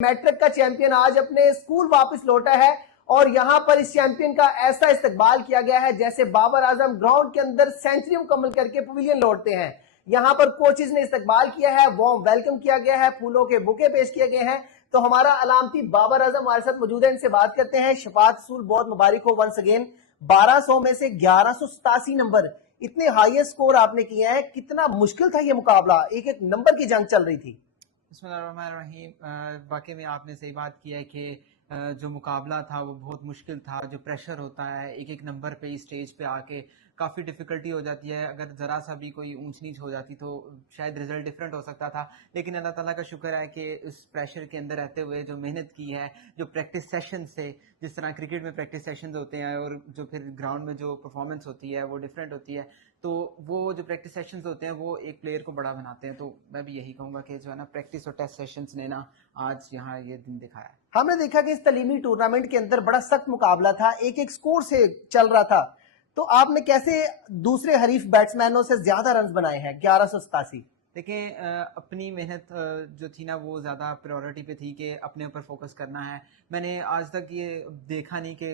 Matric का champion आज अपने स्कूल वापस लौटा है और यहां पर इस चैंपियन का ऐसा इस्तकबाल किया गया है जैसे बाबर आजम ग्राउंड के अंदर सेंचुरी मुकम्मल करके पवेलियन लौटते हैं। यहां पर कोचेस ने इस्तकबाल किया है, वार्म वेलकम किया गया है, फूलों के बुके पेश किए गए हैं। तो हमारा अलामती बाबर आजम हमारे साथ मौजूद है, इनसे बात करते हैं। शफात रसूल, बहुत मुबारक हो वंस अगेन। 1200 में से 1187 नंबर, इतने हाईएस्ट स्कोर आपने किए हैं। कितना मुश्किल था ये मुकाबला, एक एक नंबर की जंग चल रही थी। बिस्मिल्लाहिर्रहमानिर्रहीम। वाकई में आपने सही बात की है कि जो मुकाबला था वो बहुत मुश्किल था। जो प्रेशर होता है एक एक नंबर पे स्टेज पे आके, काफ़ी डिफ़िकल्टी हो जाती है। अगर ज़रा सा भी कोई ऊंच नीच हो जाती तो शायद रिज़ल्ट डिफरेंट हो सकता था। लेकिन अल्लाह ताला का शुक्र है कि इस प्रेशर के अंदर रहते हुए जो मेहनत की है, जो प्रैक्टिस सेशन से, जिस तरह क्रिकेट में प्रैक्टिस सेशंस होते हैं और जो फिर ग्राउंड में जो परफॉर्मेंस होती है वो डिफरेंट होती है, तो वो जो प्रैक्टिस सेशंस होते हैं वो एक प्लेयर को बड़ा बनाते हैं। तो मैं भी यही कहूँगा कि जो है ना, प्रैक्टिस और टेस्ट सेशंस ने ना आज यहाँ ये दिन दिखाया है। हमने देखा कि इस तलीमी टूर्नामेंट के अंदर बड़ा सख्त मुकाबला था, एक एक स्कोर से चल रहा था। तो आपने कैसे दूसरे हरीफ बैट्समैनों से ज्यादा रन बनाए हैं? 1187। देखिए, अपनी मेहनत जो थी ना वो ज़्यादा प्रायोरिटी पे थी कि अपने ऊपर फोकस करना है। मैंने आज तक ये देखा नहीं कि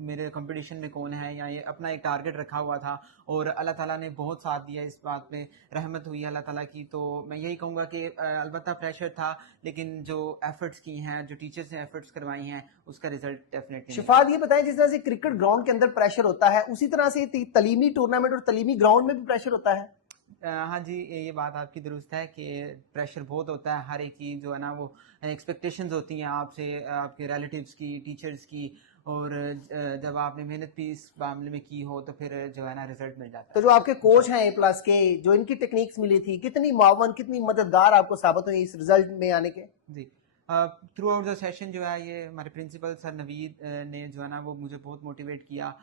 मेरे कंपटीशन में कौन है, या ये अपना एक टारगेट रखा हुआ था और अल्लाह ताला ने बहुत साथ दिया इस बात में, रहमत हुई अल्लाह ताला की। तो मैं यही कहूँगा कि अलबत्ता प्रेशर था, लेकिन जो एफर्ट्स की हैं, जो टीचर्स ने एफर्ट्स करवाई हैं, उसका रिजल्ट डेफिनेटली। शिफात, ये बताएं, जिस तरह से क्रिकेट ग्राउंड के अंदर प्रेशर होता है उसी तरह से तलीमी टूर्नामेंट और तलीमी ग्राउंड में भी प्रेशर होता है? हाँ जी, ये बात आपकी दुरुस्त है कि प्रेशर बहुत होता है। हर एक की जो है ना वो एक्सपेक्टेशंस होती हैं आपसे, आपके रिलेटिव्स की, टीचर्स की, और जब आपने मेहनत भी इस मामले में की हो तो फिर जो है ना रिजल्ट मिल जाता है। तो जो आपके कोच हैं A+ के, जो इनकी टेक्निक्स मिली थी, कितनी मावन, कितनी मददगार आपको साबित हुई इस रिजल्ट में आने के? जी, थ्रू आउट द सेशन जो है ये हमारे प्रिंसिपल सर नवीद ने जो है ना वो मुझे बहुत मोटिवेट किया।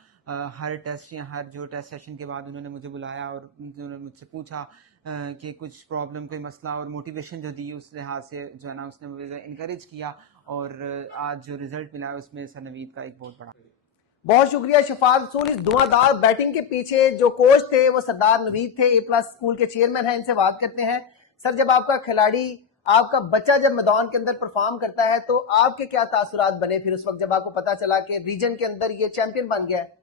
हर टेस्ट या हर जो टेस्ट सेशन के बाद उन्होंने मुझे बुलाया और उन्होंने मुझसे पूछा कि कुछ प्रॉब्लम, कोई मसला, और मोटिवेशन जो दी उस लिहाज से जो है ना उसने मुझे इनकरेज किया। और आज जो रिजल्ट मिला है उसमें सर नवीद का एक बहुत बड़ा। बहुत शुक्रिया शफात रसूल। इस धुआंधार बैटिंग के पीछे जो कोच थे वो सरदार नवीद थे, A+ स्कूल के चेयरमैन हैं। इनसे बात करते हैं। सर, जब आपका खिलाड़ी, आपका बच्चा जब मैदान के अंदर परफॉर्म करता है तो आपके क्या तासुरात बने फिर उस वक्त जब आपको पता चला कि रीजन के अंदर ये चैंपियन बन गया है?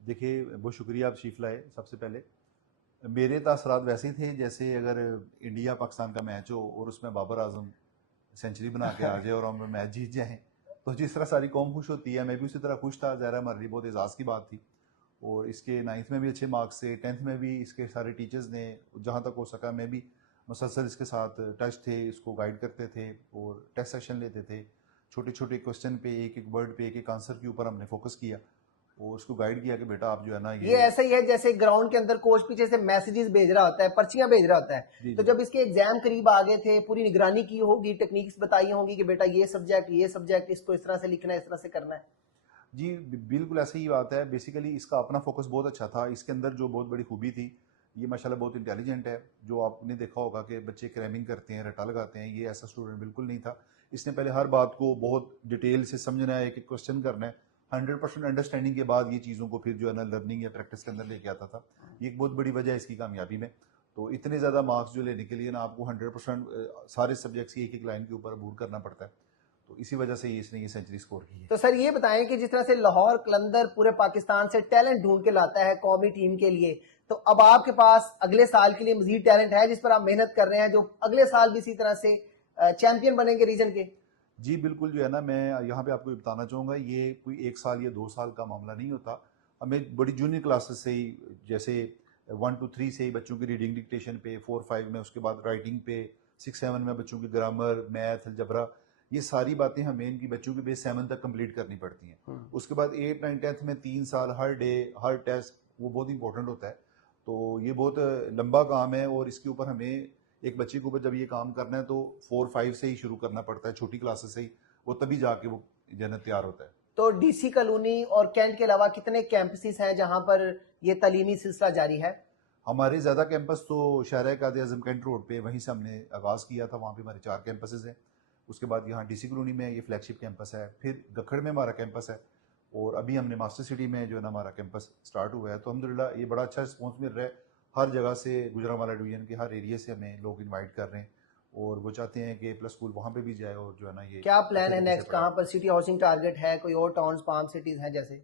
देखिए, बहुत शुक्रिया आप शीफ लाए। सबसे पहले मेरे तासरात वैसे ही थे जैसे अगर इंडिया पाकिस्तान का मैच हो और उसमें बाबर आजम सेंचुरी बना के आ जाए और हम मैच जीत जाएं, तो जिस तरह सारी कौम खुश होती है, मैं भी उसी तरह खुश था। ज़ाहिर हमारे लिए बहुत एजाज़ की बात थी। और इसके 9th में भी अच्छे मार्क्स से, 10th में भी इसके सारे टीचर्स ने जहाँ तक हो सका, मैं भी मुसलसल इसके साथ टच थे, इसको गाइड करते थे और टेस्ट सेशन लेते थे। छोटे छोटे क्वेश्चन पे, एक एक वर्ड पे, एक एक आंसर के ऊपर हमने फोकस किया और उसको गाइड किया कि बेटा आप जो है ना ये ऐसा ही है जैसे ग्राउंड के अंदर कोच पीछे से मैसेजेस भेज रहा होता है, पर्चियां भेज रहा होता है। तो जब इसके एग्जाम करीब आ गए थे, पूरी निगरानी की होगी, टेक्निक्स बताई होंगी कि बेटा ये सब्जेक्ट इसको इस तरह से लिखना है, इस तरह से करना है। जी बिल्कुल ऐसे ही बात है। बेसिकली इसका अपना फोकस बहुत अच्छा था। इसके अंदर जो बहुत बड़ी खूबी थी, ये माशाल्लाह बहुत इंटेलिजेंट है। जो आपने देखा होगा कि बच्चे क्रैमिंग करते हैं, रटा लगाते हैं, ये ऐसा स्टूडेंट बिल्कुल नहीं था। इसने पहले हर बात को बहुत डिटेल से समझना है, एक एक क्वेश्चन करना है। 100% अंडरस्टैंडिंग के बाद ये चीज़ों को फिर जो है ना लर्निंग या प्रैक्टिस के अंदर लेके आता था। ये एक बहुत बड़ी वजह है इसकी कामयाबी में। तो इतने ज़्यादा मार्क्स जो लेने के लिए ना आपको 100% सारे सब्जेक्ट्स की एक एक लाइन के ऊपर अबूर करना पड़ता है। तो इसी वजह से इसने ये सेंचुरी स्कोर की है। तो सर ये बताएं कि जिस तरह से लाहौर कलंदर पूरे पाकिस्तान से टैलेंट ढूंढ के लाता है कौमी टीम के लिए, तो अब आपके पास अगले साल के लिए मजीद टैलेंट है जिस पर आप मेहनत कर रहे हैं, जो अगले साल भी इसी तरह से चैंपियन बनेंगे रीजन के? जी बिल्कुल, जो है ना मैं यहाँ पे आपको बताना चाहूँगा, ये कोई 1 साल या 2 साल का मामला नहीं होता। हमें बड़ी जूनियर क्लासेस से ही, जैसे 1 to 3 से ही बच्चों की रीडिंग डिक्टेशन पे, 4-5 में उसके बाद राइटिंग पे, 6-7 में बच्चों की ग्रामर, मैथ, अलजबरा, ये सारी बातें हमें इनकी बच्चों की बेस 7 तक कंप्लीट करनी पड़ती हैं। उसके बाद 8, 9, 10th में 3 साल हर डे, हर टेस्ट, वो बहुत इंपॉर्टेंट होता है। तो ये बहुत लंबा काम है और इसके ऊपर हमें, एक बच्चे के ऊपर जब ये काम करना है तो 4-5 से ही शुरू करना पड़ता है, छोटी क्लासेस से ही, वो तभी जाके वो जन्नत तैयार होता है। तो DC कॉलोनी और कैंट के अलावा कितने कैंपसेस हैं जहां पर ये तालीमी सिलसिला जारी है? हमारे ज़्यादा कैंपस तो शाहरा कायद आज़म कैंट रोड पे, वहीं से हमने आगाज़ किया था। वहाँ पे हमारे 4 कैंपसेस हैं। उसके बाद यहाँ DC कॉलोनी में ये फ्लैगशिप कैंपस है, फिर गखड़ में हमारा कैंपस है, और अभी हमने मास्टर सिटी में जो है ना हमारा कैंपस स्टार्ट हुआ है। तो अल्हम्दुलिल्लाह ये बड़ा अच्छा रिस्पॉन्स मिल रहा है। हर जगह से, गुजरांवाला डिवीजन के हर एरिया से हमें लोग इन्वाइट कर रहे हैं اور وہ چاہتے ہیں کہ پلس اسکول وہاں پہ بھی جائے اور جو ہے نا یہ کیا پلان ہے اچھے طریقے سے نیکسٹ؟ پڑھائے۔ کہاں پر سٹی ہاؤسنگ ٹارگٹ ہے؟ کوئی اور ٹاؤنز پام سٹیز ہیں جیسے؟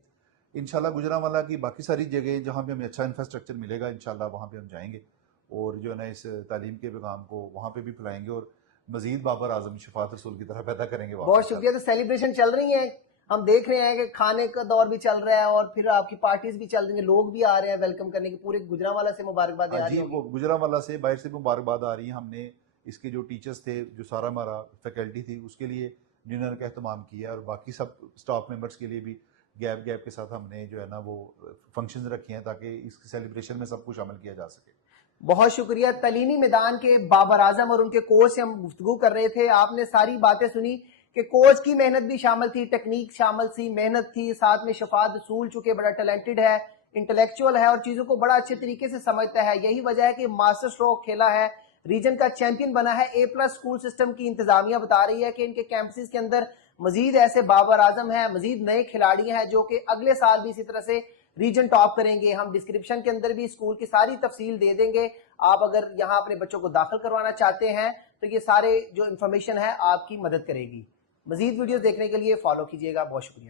انشاءاللہ گجرانوالہ کی باقی ساری جگہیں جہاں پہ ہمیں اچھا انفراسٹرکچر ملے گا انشاءاللہ وہاں پہ ہم جائیں گے اور جو ہے نا اس تعلیم کے پیغام کو وہاں پہ بھی پھیلائیں گے اور مزید بابر اعظم شفاعت رسول کی طرح پیدا کریں گے وہاں بہت شکریہ. تو سیلیبریشن چل رہی ہیں، ہم دیکھ رہے ہیں کہ کھانے کا دور بھی چل رہا ہے اور پھر آپ کی پارٹیز بھی چل رہی ہیں، لوگ بھی آ رہے ہیں ویلکم کرنے کی، پورے گجرانوالہ سے مبارکبادیں آ رہی جی ہوں وہ گی. گجرانوالہ سے باہر سے مبارکباد آ رہی ہیں. ہم نے اس کے جو ٹیچرز تھے جو سارا ہمارا فیکلٹی تھی اس کے لیے ڈنر کا اہتمام کیا اور باقی سب اسٹاف ممبرس کے لیے بھی گیپ کے ساتھ ہم نے جو ہے نا وہ فنکشنز رکھے ہیں تاکہ اس سیلیبریشن میں سب کچھ عمل کیا جا سکے. بہت شکریہ. تعلیمی میدان کے بابر اعظم اور ان کے کوچ سے ہم گفتگو کر رہے تھے. آپ نے ساری باتیں سنی کہ کوچ کی محنت بھی شامل تھی، ٹیکنیک شامل تھی، محنت تھی، ساتھ میں شفاعت رسول چونکہ بڑا ٹیلنٹڈ ہے، انٹلیکچوئل ہے اور چیزوں کو بڑا اچھے طریقے سے سمجھتا ہے. یہی وجہ ہے کہ ماسٹر اسٹروک کھیلا ہے، ریجن کا چیمپئن بنا ہے. A+ اسکول سسٹم کی انتظامیہ بتا رہی ہے کہ ان کے کیمپسز کے اندر مزید ایسے بابر اعظم ہیں، مزید نئے کھلاڑی ہیں جو کہ اگلے سال بھی اسی طرح سے ریجن ٹاپ کریں گے. ہم ڈسکرپشن کے اندر بھی اسکول کی ساری تفصیل دے دیں گے. آپ اگر یہاں اپنے بچوں کو داخل کروانا چاہتے ہیں تو یہ سارے جو انفارمیشن ہے آپ کی مدد کرے گی. مزید ویڈیوز دیکھنے کے لیے فالو کیجیے گا. بہت شکریہ.